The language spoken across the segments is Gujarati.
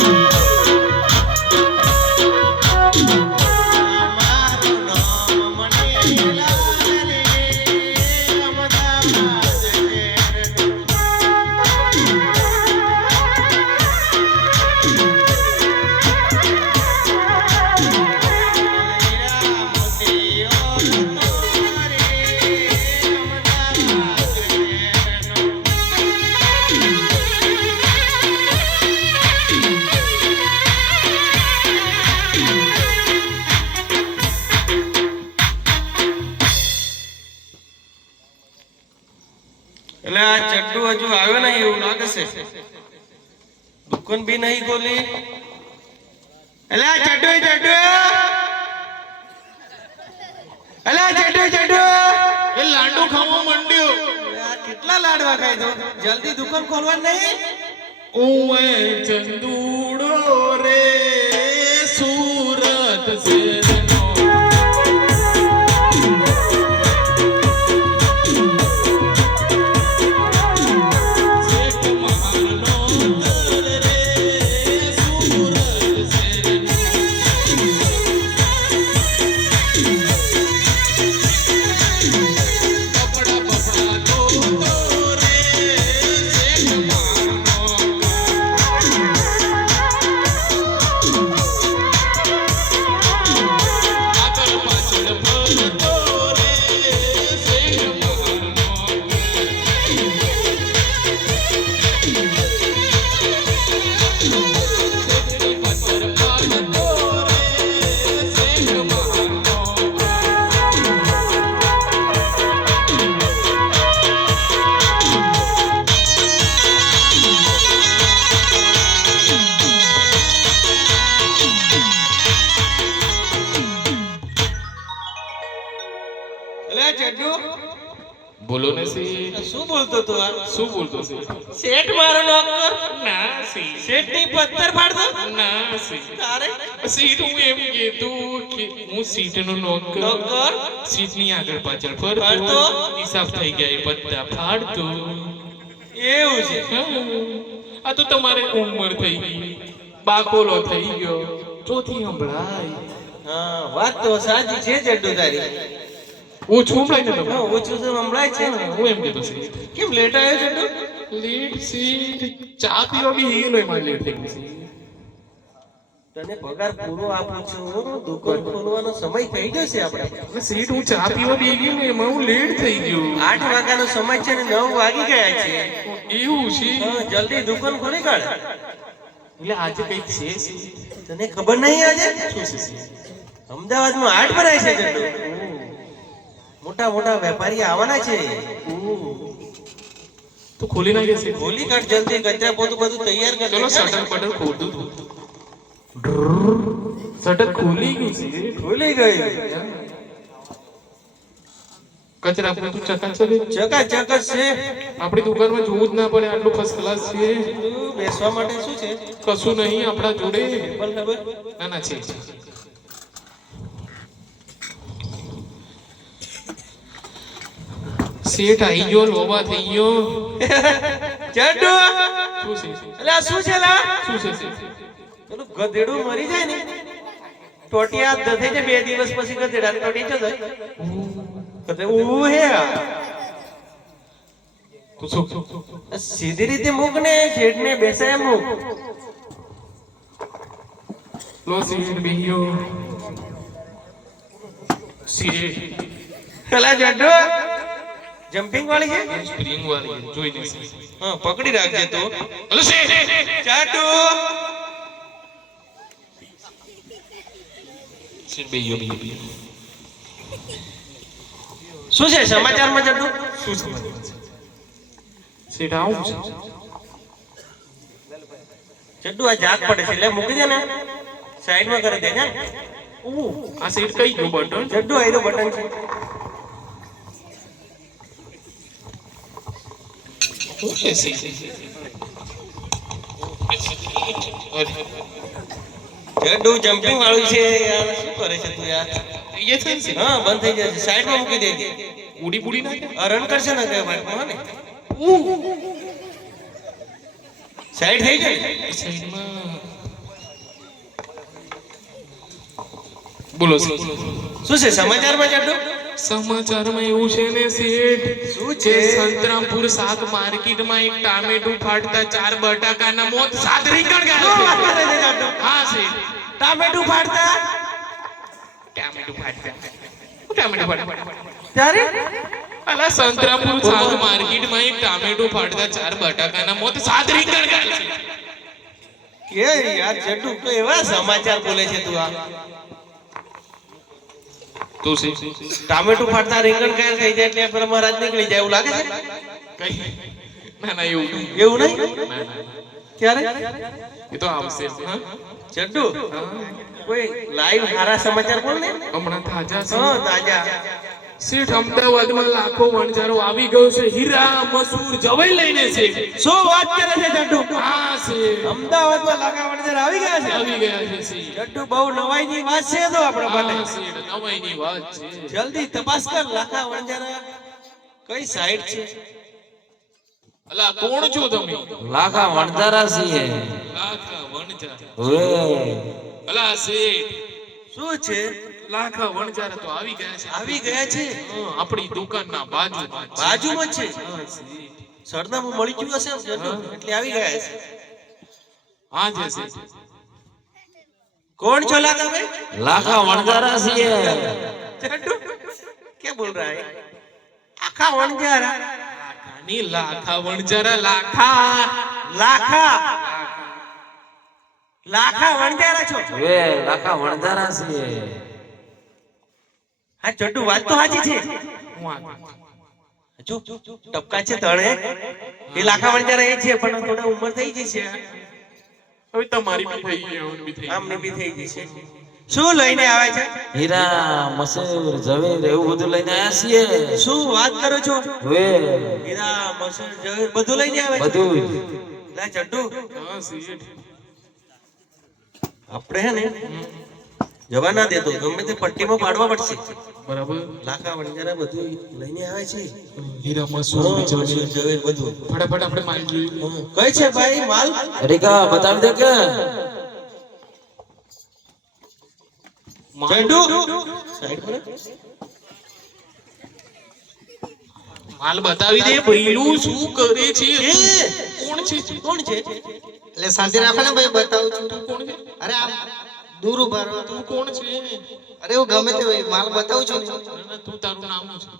મારું એટલે આ ચડ્ડુ હજુ આવ્યો નહીં એવું લાગે છે. દુકાન બી નહીં ખોલી. એટલે આ ચડ્ડુ ચડ્ડુ એટલે ચડ્ડુ ચડ્ડુ એ. લાડુ ખાવા માંડ્યો. કેટલા લાડવા ખાઈ દો જલ્દી દુકાન ખોલવાની નહીં. ઓએ ચંદુડો રે સુરત શું બોલતો છે? શેઠ મારો નોકર? ના સી શેઠની પથ્થર ફાડતો? ના સી તારે? સીટ હું એમ કીધું કે હું સીટ નો નોકર. નોકર? સીટની આગળ પાછળ ફરતો? હિસાબ થઈ ગયા એ બધા ફાડતો. એવું છે? આ તો તમારે ઉંમર થઈ ગઈ. બાકોલો થઈ ગયો. ચોથી સંભળાય. હા વાત તો સાચી છે જડ્ડુ તારી ઓછું સંભળાય છે હા, તમને ઓછું તો સંભળાય છે ને. હું એમ કહેતો છું. કેમ લેટ આવ્યો તો? લેટ સી ચા પીવા બી હેલો એમાં લેટ થઈ ગઈ તને પગાર પૂરો આપું છું. દુકાન ખોલવાનો સમય થઈ ગયો છે આપણે. સીટ હું ચા પીવા બી ગઈ ને એમાં હું લેટ થઈ ગયો. આઠ વાગ્યાનો સમય છે ને નવ વાગી ગયા છે. એવું છે? જલ્દી દુકાન ખોલી કાઢ. એટલે આજે કંઈક છે? તને ખબર નહીં આજે? શું છે અમદાવાદમાં આઠ ભરાય છે ચડ્ડુ મોટા મોટા વેપારી આવવાના છે. તો ખોલી નાખે છે ખોલી કાઢ જલ્દી કચરા પોતું બધું તૈયાર કર ચલો શટર પટર ખોલ શટર ખોલી ગયું છે. ખોલી ગઈ. કચરા પોતું ચકાચક ચકા ચકસ છે. આપણી દુકાનમાં જોવું જ ના પડે આટલું ફર્સ્ટ ક્લાસ છે. બેસવા માટે શું છે? કશું નહીં આપણા જોડે. ના ના છે. શેઠ આઈ ગયો લોબા થઈ ગયો ચડ્ડુ શું છે? એટલે આ શું છે લા શું છે પેલું ગધેડું મરી જાય ને ટોટિયા દથે છે બે દિવસ પછી ગધેડા ટોટી જતો એટલે ઊ હે સીધી રીતે મૂક ને શેઠને બેસાય મૂક. લો શેઠ બેહ્યો શેઠ. પેલા ચડ્ડુ જમ્પિંગ વાળી છે? સ્પ્રિંગ વાળી જોઈ લેશે. હા પકડી રાખજે તો. હલો ચાટુ! શું છે સમાચારમાં ચડ્ડુ શું સમાચાર છે? આવું છે? ચડ્ડુ આ જાગ પડે છે. એટલે મૂકી દે ને. સાઈડમાં કરી દે ને આ સીટ કઈ ગયું બટન ચડ્ડુ આયરું બટન છે. જમ્પિંગ વાળું છે હા બંધ થઈ જશે સાઈડમાં મૂકી ઉડી પુડી ના કરશે ને કે થઈ બોલો શું છે સમાચારમાં જડો સમાચારમાં એવું છે ને શેઠ શું છે? સંતરામપુર શાક માર્કેટમાં એક ટામેટું ફાટતા ચાર બટાકાના મોત સાત રીંગણ ગયા? હા શેઠ. ટામેટું ફાટતા? ટામેટું ફાટતા. ટામેટું ફાટતા? ત્યારે? અલા સંતરામપુર શાક માર્કેટમાં એક ટામેટું ફાટતા ચાર બટાકાના મોત સાત રીંગણ ગયા છે. કે યાર ચડ્ડુ તો એવા સમાચાર બોલે છે તું આ. તું છે ટામેટું ફાડતા રીંગણ કાયલ થઈ જાય એટલે પેલા મહારાજ નીકળી જાય એવું લાગે છે? કઈ? ના ના એવું નહીં. એવું નહીં? ના. એ તો આવશે ચડ્ડુ? કોઈ લાઈવ સારા સમાચાર બોલ ને? હમણાં તાજા છે. હા તાજા. શેઠ અમદાવાદમાં લાખો વણજારો આવી ગયો છે. હીરા મસૂર જવાઈ લઈને છે. શું વાત કરે છે ચડ્ડુ હા છે. અમદાવાદમાં લાખો વણજાર આવી ગયા છે? આવી ગયા છે. ચડ્ડુ બહુ નવાઈની વાત છે તો આપણા માટે. નવાઈની વાત છે. જલ્દી તપાસ કર લાખા વણજારા કઈ સાઈડ છે? અલા કોણ છો તમે? લાખા વણજારા છીએ. લાખા વણજારા અલા શેઠ. શું છે? લાખા વણજારા તો આવી ગયા છે. આવી ગયા છે? આપણી દુકાનના બાજુ બાજુમાં છે? સરનામું મળી ગયું હશે એટલે આવી ગયા છે. હા જે છે કોણ છો લા તમે? લાખા વણજારા છીએ. ચડુ કે બોલ રહા હે? આખા વણજારા ની લાખા વણજારા લાખા. લાખા? લાખા વણજારા છો? એ લાખા વણજારા છીએ. હા ચડ્ડુ વાત તો સાચી છે. હું જો ટપકા છે તળે. એ લાખા વણઝારા એ છે પણ થોડા ઉંમર થઈ ગઈ છે. હવે તમારી બી થઈ ગઈ. આમને બી થઈ ગઈ. છે. શું લઈને આવે છે? હીરા મસૂર ઝવેર એવું બધું લઈને આવ્યા છીએ. શું વાત કરો છો? હવે હીરા મસૂર ઝવેર બધું લઈને આવે છે? બધું. લે ચડ્ડુ. આપણે હે ને જવા ના દેતો ગમે તે પટ્ટીમાં પાડવા પડશે. બરાબર. લાખા વણઝારા બધું લઈને આવે છે. હીરા મસૂર મસૂર જવેર બધું. ફટાફટ આપણે માલ જોઈએ. કઈ છે ભાઈ માલ? રીકા બતાવી દે કે. ચડ્ડુ માલ બતાવી દે ભઈલું શું કરે છે? કોણ છે? કોણ છે? એટલે શાંતિ રાખો ને ભાઈ બતાવું છું. કોણ છે? અરે આમ દૂર ઊભા રહો. તું કોણ છે? અરે હું ગમે તે હોય માલ બતાવું છું ને. ના, ના, તું તારું નામ છે?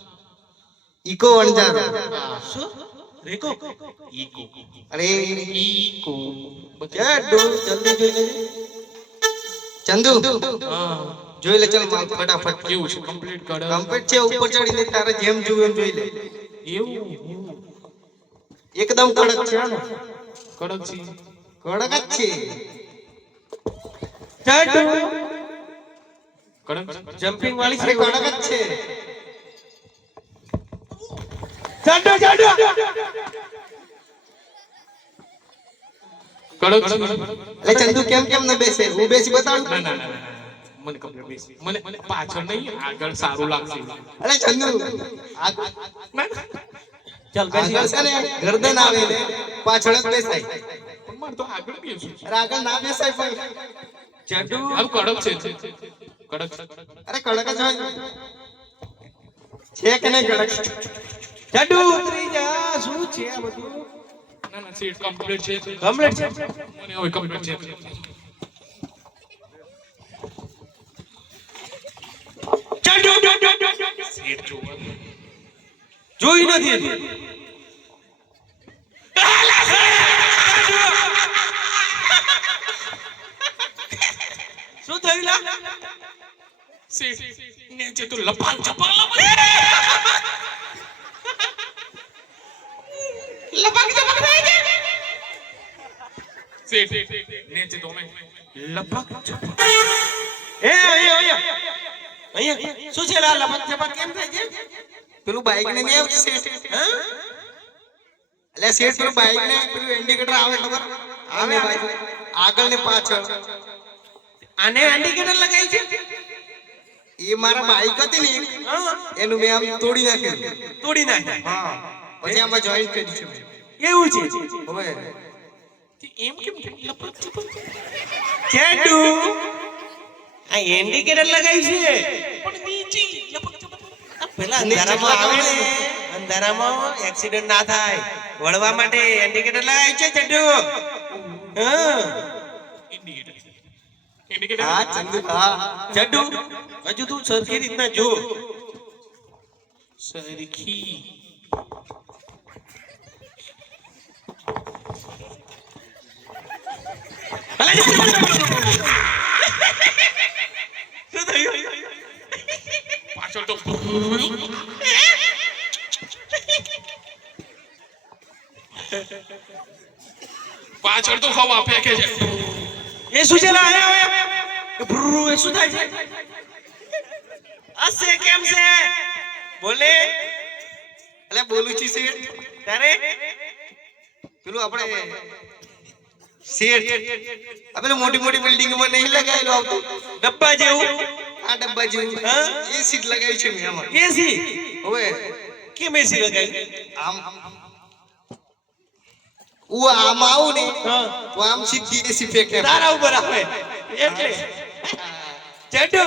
ઈકો વણજાર શું? રેકો? ઈકો. અરે ઈકો. ચડ્ડુ જલ્દી જોઈ લે ચંદુ? હા. જોઈ લે ચાલ માલ ફટાફટ. કેવું છે? કમ્પ્લીટ કર કમ્પ્લીટ છે ઉપર ચડીને તારે જેમ જોવું એમ જોઈ લે. એવું? એવું. એકદમ કડક છે ને? કડક છે. કડક જ છે. ચડ્ડુ કડક જમ્પિંગ વાળી છે કડક જ છે. ચડ્ડુ ચડ્ડુ કડક એટલે ચંદુ કેમ કેમ ન બેસે? હું બેસી બતાવું? ના ના મને કમ્પ્લીટ બેસી. મને મને પાછળ નહીં આગળ સારું લાગશે. અરે ચંદુ. ચાલ બેસી આગળ છે ને ગરદન આવે. ને પાછળ જ બેસાય. પણ મારે તો આગળ બેસું અરે આગળ ના બેસાય પણ ચડ્ડુ આમ કડક છે. કડક. અરે કડક જ હોય. છે કે નહીં કડક? ચડ્ડુ ઉતરી જા શું છે આ બધું ના ના સીટ કમ્પ્લીટ છે. કમ્પ્લીટ છે મને હવે કમ્પ્લીટ છે. ચડ્ડુ સીટ જોવા જોઈ નથી હજી. શું થયું લા? નીચે તું લપાક ચપાક લપાક લપાક ચપાક થાય છે? નીચે તો મેં લપક ઝપક. એ અહીંયા અહીંયા અહીંયા શું છે લા? લપક ઝપક કેમ થાય છે? પેલું બાઈક ને નહીં આવતું સેટ હા? એટલે સેટ પેલું બાઈક ને પેલું ઇન્ડિકેટર આવે ખબર? આવે બાજુ આગળ ને પાછળ. આને ઇન્ડિકેટર લગાવી છે? એ મારા બાઈક હતી ને એનું મેં આમ તોડી નાખ્યું. તોડી નાખ્યું. હા. પછી આમાં જોઈન કરી છે એવું છે? હવે. એમ કેમ લપક ચપાક ચેડુ આ ઇન્ડિકેટર લગાવી છે. પણ નીચે લપક ચપક. પેલા અંધારામાં આવે ને અંધારામાં એક્સિડન્ટ ના થાય. વળવા માટે ઇન્ડિકેટર લગાવી છે ચડ્ડુ હા. ઇન્ડિકેટર હા ચંદુ હા. ચડ્ડુ હજુ તું સરખી રીતના જો. સરખી. પાછળ તો પાછળ તો હવા ફેંકે છે. એ શું છે ભ્રુ એ શું થાય છે. અસે કેમ છે? બોલે. એટલે બોલું છું શેઠ. તારે? પેલું આપણે શેઠ. પેલું મોટી મોટી બિલ્ડિંગમાં નહીં લગાવેલું આવતું. ડબ્બા જેવું. આ ડબ્બા જેવું. હા? એ સીટ લગાવી છે મેં આમાં. એસી હવે કેમ એસી લગાવી? આમ. હું આમ આવું ને તો આમ સીધી એસી ફેંકે તારા ઉપર આવે. એટલે ચડ્ડુ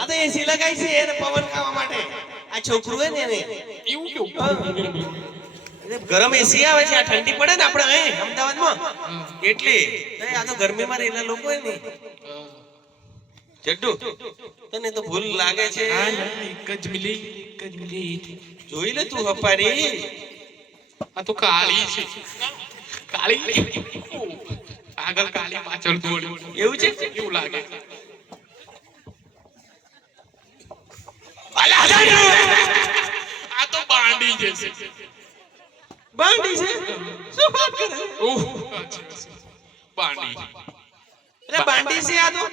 આ તો એસી લગાવી છે એને પવન ખાવા માટે. આ છોકરું હે ને એને. એવું કેવું? ગરમ એસી આવે છે આ ઠંડી પડે ને આપણે અહીં અમદાવાદમાં. એટલે આ તો ગરમીમાં રહેલા લોકો હે ને. ચડ્ડુ તને તો ભૂલ લાગે છે. એક જ મિલી એક જ મિલી જોઈ લે તું હપારી. આ તો કાળી છે. કાળી? આગળ કાળી પાછળ ધોળી એવું છે? એવું લાગે. આ તો બાંડી જશે બાંડી છે? શું વાત કરે? ઓહ અચ્છા, અચ્છા. બાંડી એટલે બાંડી છે આ તો?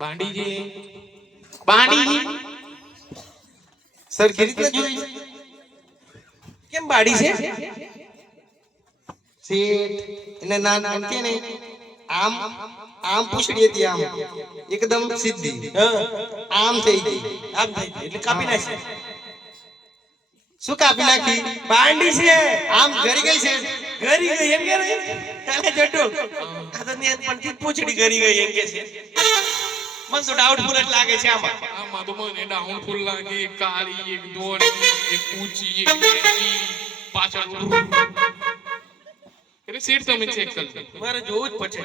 બાંડી જે બાંડી. સરખી રીતના જોઈ? કેમ બાડી છે? શેઠ એને ના નામ કે ને આમ આમ પૂછડી હતી આમ. એકદમ સીધી. આમ થઈ ગઈ. આમ થઈ ગઈ. એટલે કાપી નાખી. શું કાપી નાખી? બાંડી છે. આમ ઘરી ગઈ છે? ઘરી ગઈ એમ કે નહીં? ચાલે જટ્ટુ આ તો ન્યા પણથી જ પૂંછડી ઘરી ગઈ એમ કે છે. મન તો ડાઉટફુલ જ લાગે છે આમાં. આમાં તો મને ડાઉટફુલ લાગે કાળી એક દોરી એક ઊંચી એક પાછળ એટલે સીટ તમે ચેક કરજો મારે જોવું જ પડશે.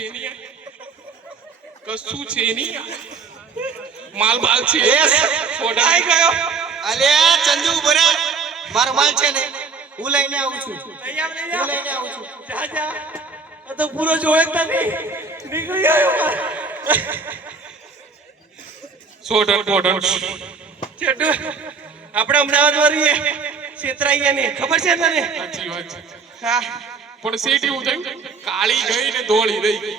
છે નહીં કશું છે નહીં માલ માલ છે. આઈ ગયો. અલે ચંદુ બરા મારો માલ છે ને હું લઈને આવું છું. લઈ હું લઈને આવું છું. જા, જા. આ તો પૂરો જોયે જ નથી નીકળી ગયો. છોડન બોડન ચેટુ આપણે અમદાવાદમાં રહીએ છેતરાઈએ નહીં ખબર છે તને? સાચી વાત છે. હા. પણ શેઠ એવું થયું કાળી ગઈ ને ધોળી રહી.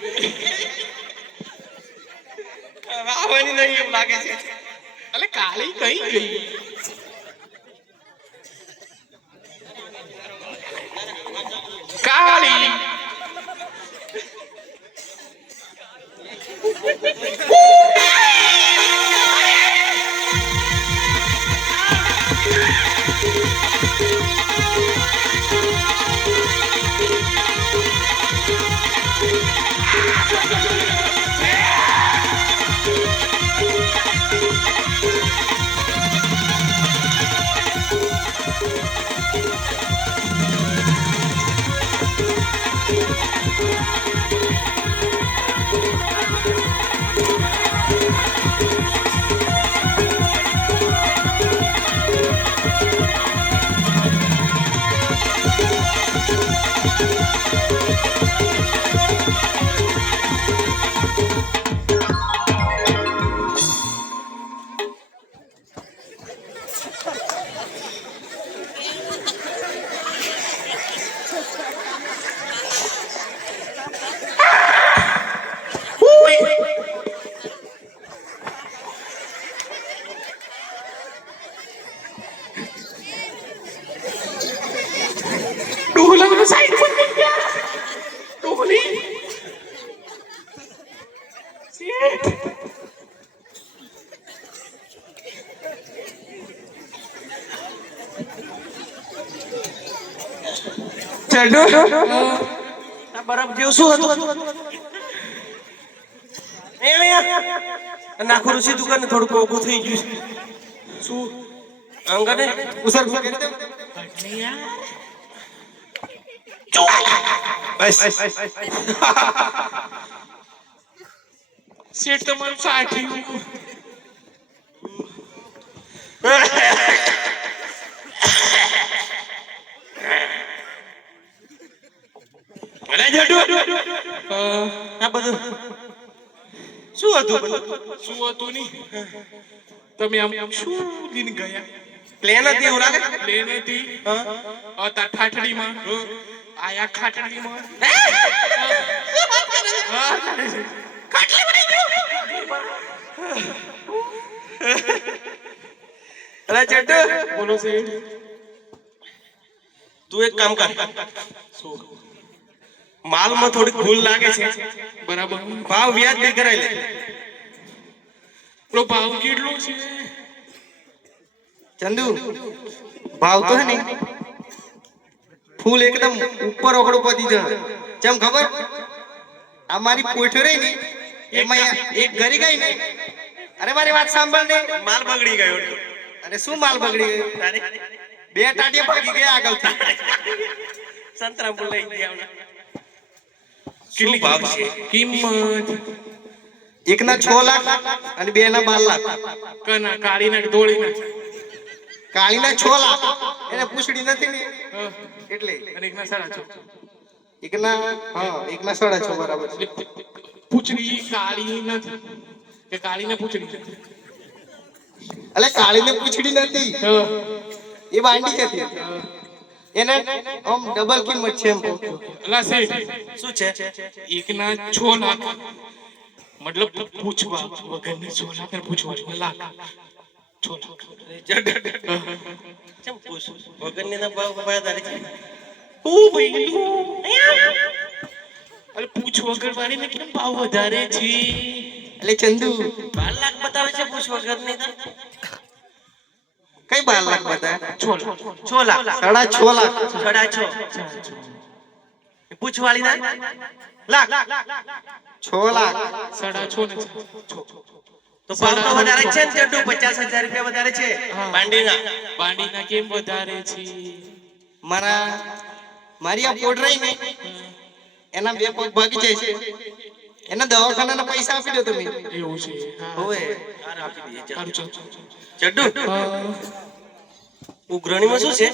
આવવાની નહીં એમ લાગે છે. એટલે કાળી કઈ ગઈ? કાળી. Woo! thank આ બરફ જેવું શું હતું નાખું ઋષિ દુકાને થોડું ઓગું થઈ ગયું. શું અંગને ઉસર કરી દે બસ શેઠ તમારું સાઠી અરે ચડ્ડુ આ બધું. શું હતું શું હતું ની તમે આમ શું દિન ગયા? પ્લેન હતી એવું લાગે? પ્લેન હતી. હતા ઠાઠડીમાં આયા ખાટડીમાં. અરે ચડ્ડુ બોલો તું એક કામ કર. માલમાં થોડીક ભૂલ લાગે છે. બરાબર. ભાવ વ્યાજ બી કરાય લે ભાવ કેટલો છે? ચંદુ ભાવ તો હે ને ફૂલ એકદમ ઉપર ઓકડો પતી જ ચમ ખબર? આ મારી કોઠો રહી ને એમાં એક ઘરી ગઈ ને. અરે મારી વાત સાંભળ ને. માલ બગડી ગયો. અરે શું માલ બગડી ગયો? તારે બે ટાટિયા ભાગી ગયા આગળ સંતરા બોલાઈ ગયા શું ભાવ છે? કિંમત? એકના છ લાખ અને બે ના બાર લાખ. કના કાળીના ધોળીના? કાળીના છ લાખ. એને પૂછડી નથી ને. એટલે. અને એકના સાડા છ. એકના હા એકના સાડા છ બરાબર છે. પૂછડી કાળી નથી. કે કાળીને પૂછડી નથી એટલે કાળીને પૂછડી નથી. હા. એ બાંડી હતી એને આમ ડબલ કિંમત છે એમ કહું અલા શેઠ શું છે? એકના છ લાખ. મતલબ પૂછવા વગરને છ લાખ ને પૂછવા લાખ. છ લાખ. કેમ પૂછું વગરની ના ભાવ કયા તારે છે. ઓ ભાઈ અરે પૂછ વગર વાળીને કેમ ભાવ વધારે છે? એટલે ચંદુ. બાર લાખ બતાવે છે પૂછ વગરની તો. કઈ બાર લાખ બધા છ લાખ લાખ સાડા છ સાડા છ. પૂછ ના? લાખ. છ લાખ સાડા છો. ને તો ભાવ તો વધારે છે. ને ચડ્ડુ? પચાસ હજાર રૂપિયા વધારે છે? પાંડીના. બાંડીના કેમ વધારે છે? મારા મારી આ પોડ રહી ને એના બે પગ ભાગી જાય છે. એના દવાખાનાના પૈસા આપી દો તમે. એવું છે. હા. આપી દઈએ. સારું ચાલ ચાલ ચાલ. ચડ્ડુ. ઉઘરણીમાં શું છે?